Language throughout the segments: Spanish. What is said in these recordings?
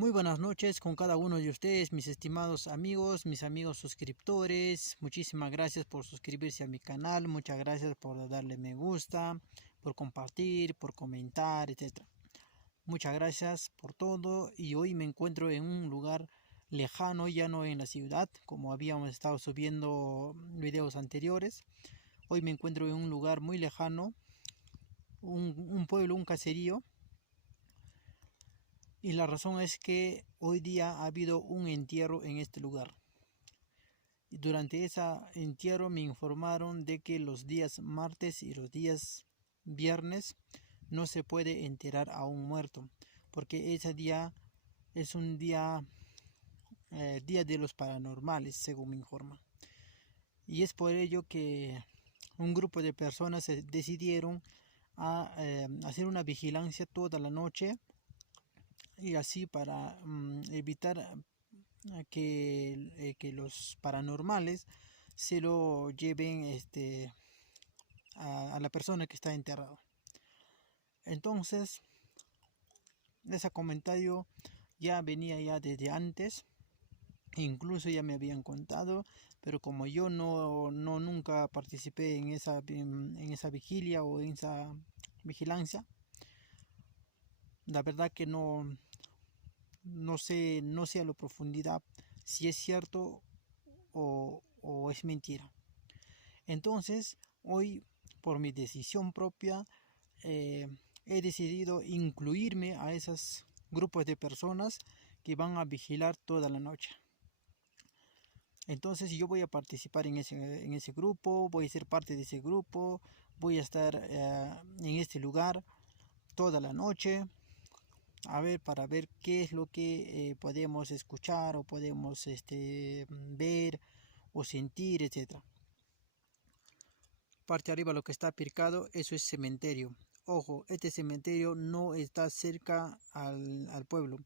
Muy buenas noches con cada uno de ustedes, mis estimados amigos, mis amigos suscriptores. Muchísimas gracias por suscribirse a mi canal, muchas gracias por darle me gusta, por compartir, por comentar, etc. Muchas gracias por todo y hoy me encuentro en un lugar lejano, ya no en la ciudad, como habíamos estado subiendo videos anteriores. Hoy me encuentro en un lugar muy lejano, un pueblo, un caserío. Y la razón es que hoy día ha habido un entierro en este lugar. Y durante ese entierro me informaron de que los días martes y los días viernes no se puede enterrar a un muerto, porque ese día es un día, día de los paranormales, según me informa. Y es por ello que un grupo de personas decidieron hacer una vigilancia toda la noche y así para evitar que los paranormales se lo lleven a la persona que está enterrado. Entonces, ese comentario ya venía ya desde antes, incluso ya me habían contado, pero como yo no nunca participé en esa vigilia o en esa vigilancia, la verdad que no sé a la profundidad si es cierto o es mentira. Entonces, hoy, por mi decisión propia, he decidido incluirme a esos grupos de personas que van a vigilar toda la noche. Entonces, yo voy a participar en ese grupo, voy a ser parte de ese grupo, voy a estar en este lugar toda la noche, para ver qué es lo que podemos escuchar o podemos ver o sentir, etc. Parte arriba lo que está picado, eso es cementerio. Ojo, este cementerio no está cerca al pueblo,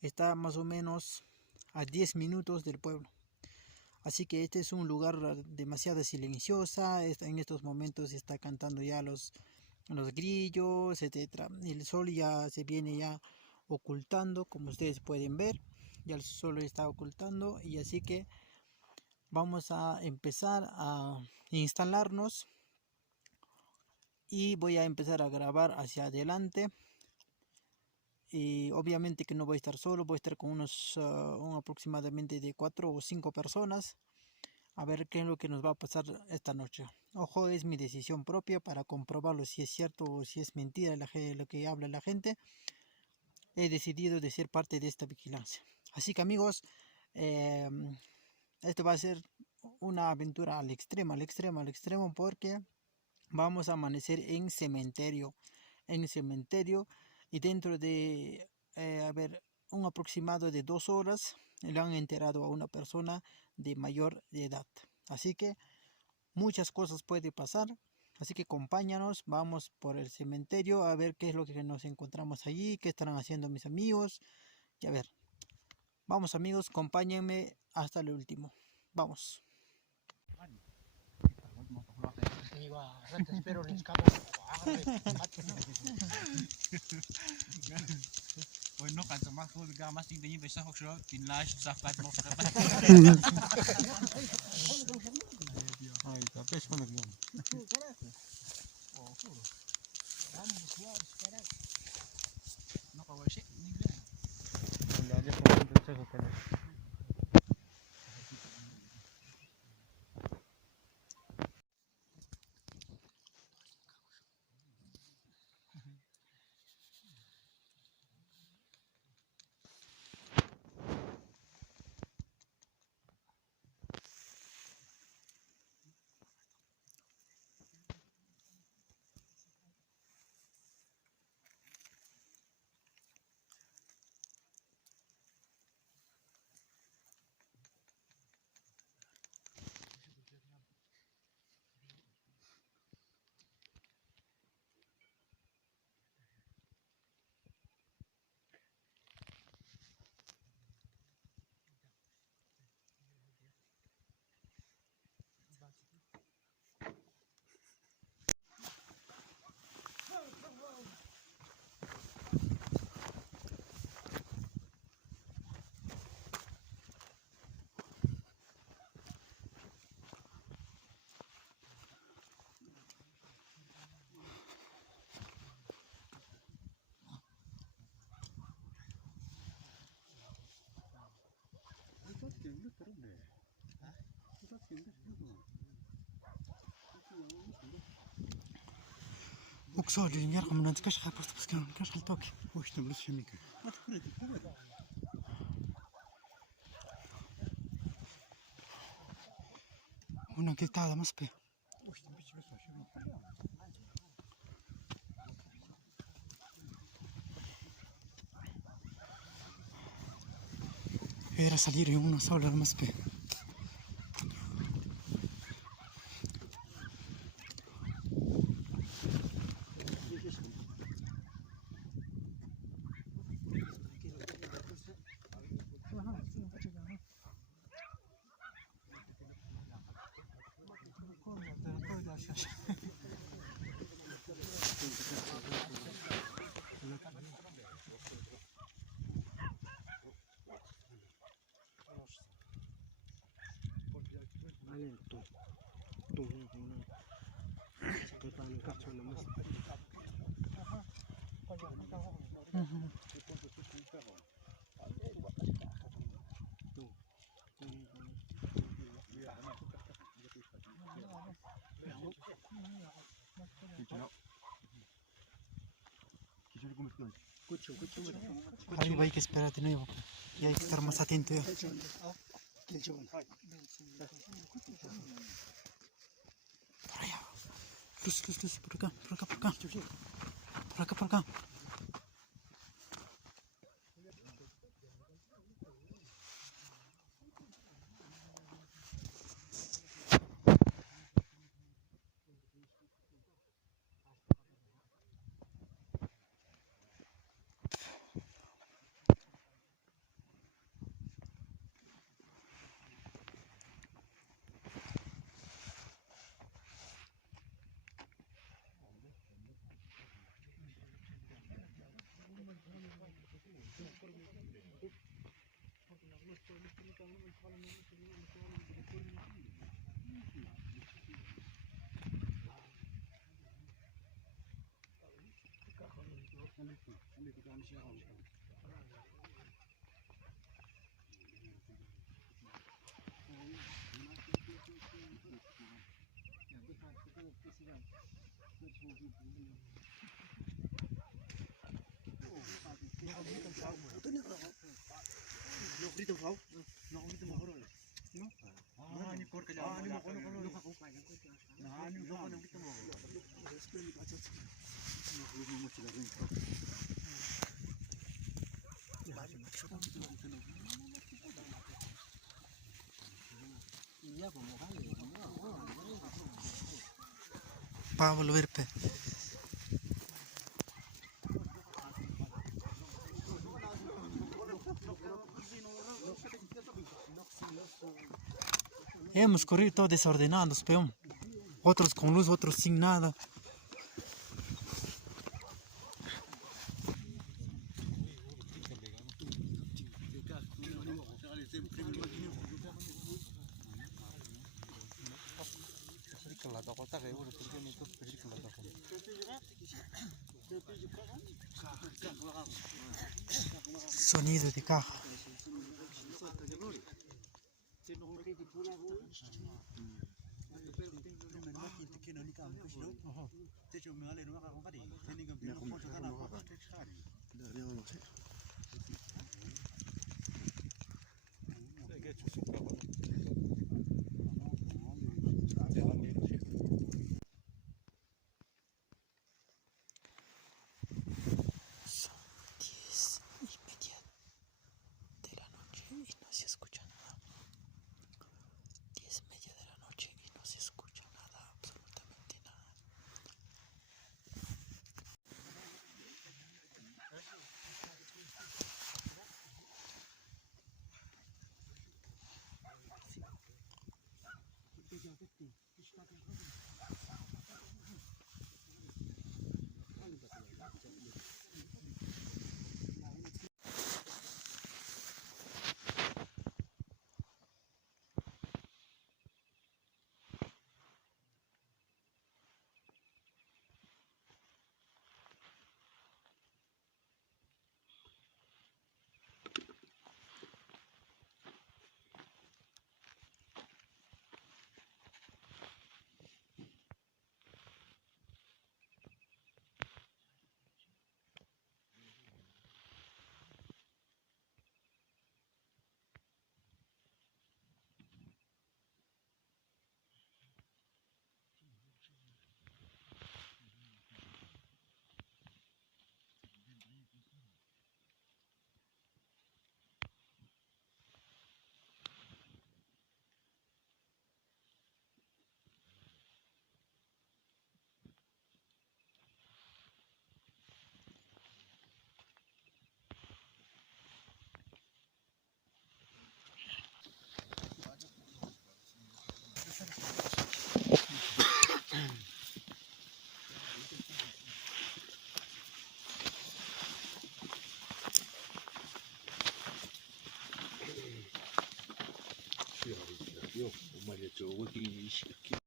está más o menos a 10 minutos del pueblo. Así que este es un lugar demasiado silenciosa, en estos momentos está cantando ya los grillos, etc. El sol ya se viene ya ocultando, como ustedes pueden ver, ya el sol está ocultando y así que vamos a empezar a instalarnos y voy a empezar a grabar hacia adelante. Y obviamente que no voy a estar solo, voy a estar con un aproximadamente de 4 o 5 personas a ver qué es lo que nos va a pasar esta noche. Ojo, es mi decisión propia para comprobarlo si es cierto o si es mentira lo que habla la gente. He decidido de ser parte de esta vigilancia. Así que amigos, eh, esto va a ser una aventura al extremo, al extremo, al extremo, porque vamos a amanecer en cementerio, y dentro de, un aproximado de 2 horas le han enterrado a una persona de mayor edad. Así que muchas cosas pueden pasar. Así que acompáñanos, vamos por el cementerio a ver qué es lo que nos encontramos allí, qué estarán haciendo mis amigos. Y a ver, vamos amigos, acompáñenme hasta el último. Vamos. Ôi nó cần sama khul ga mas ting tani pesa hok shro tin la sa fat mo sa Ay, tapes con el guión. nó có shit ni gra Ya ya por el proceso que Ukso اللي يرقم من تكش خابرت بس كان كاش التوكي واش تمرس شميك هنا كي تعالى مسبي واش تمرس بس شميك era salir en una sola مسبي Arriba hay que esperar de nuevo y hay que estar más atento ya. Por allá. Luz, por acá. Por acá. Va a volver, pe. Hemos corrido todos desordenados, peón. Otros con luz, otros sin nada. Sonido de caja. Yo, o mali to wiki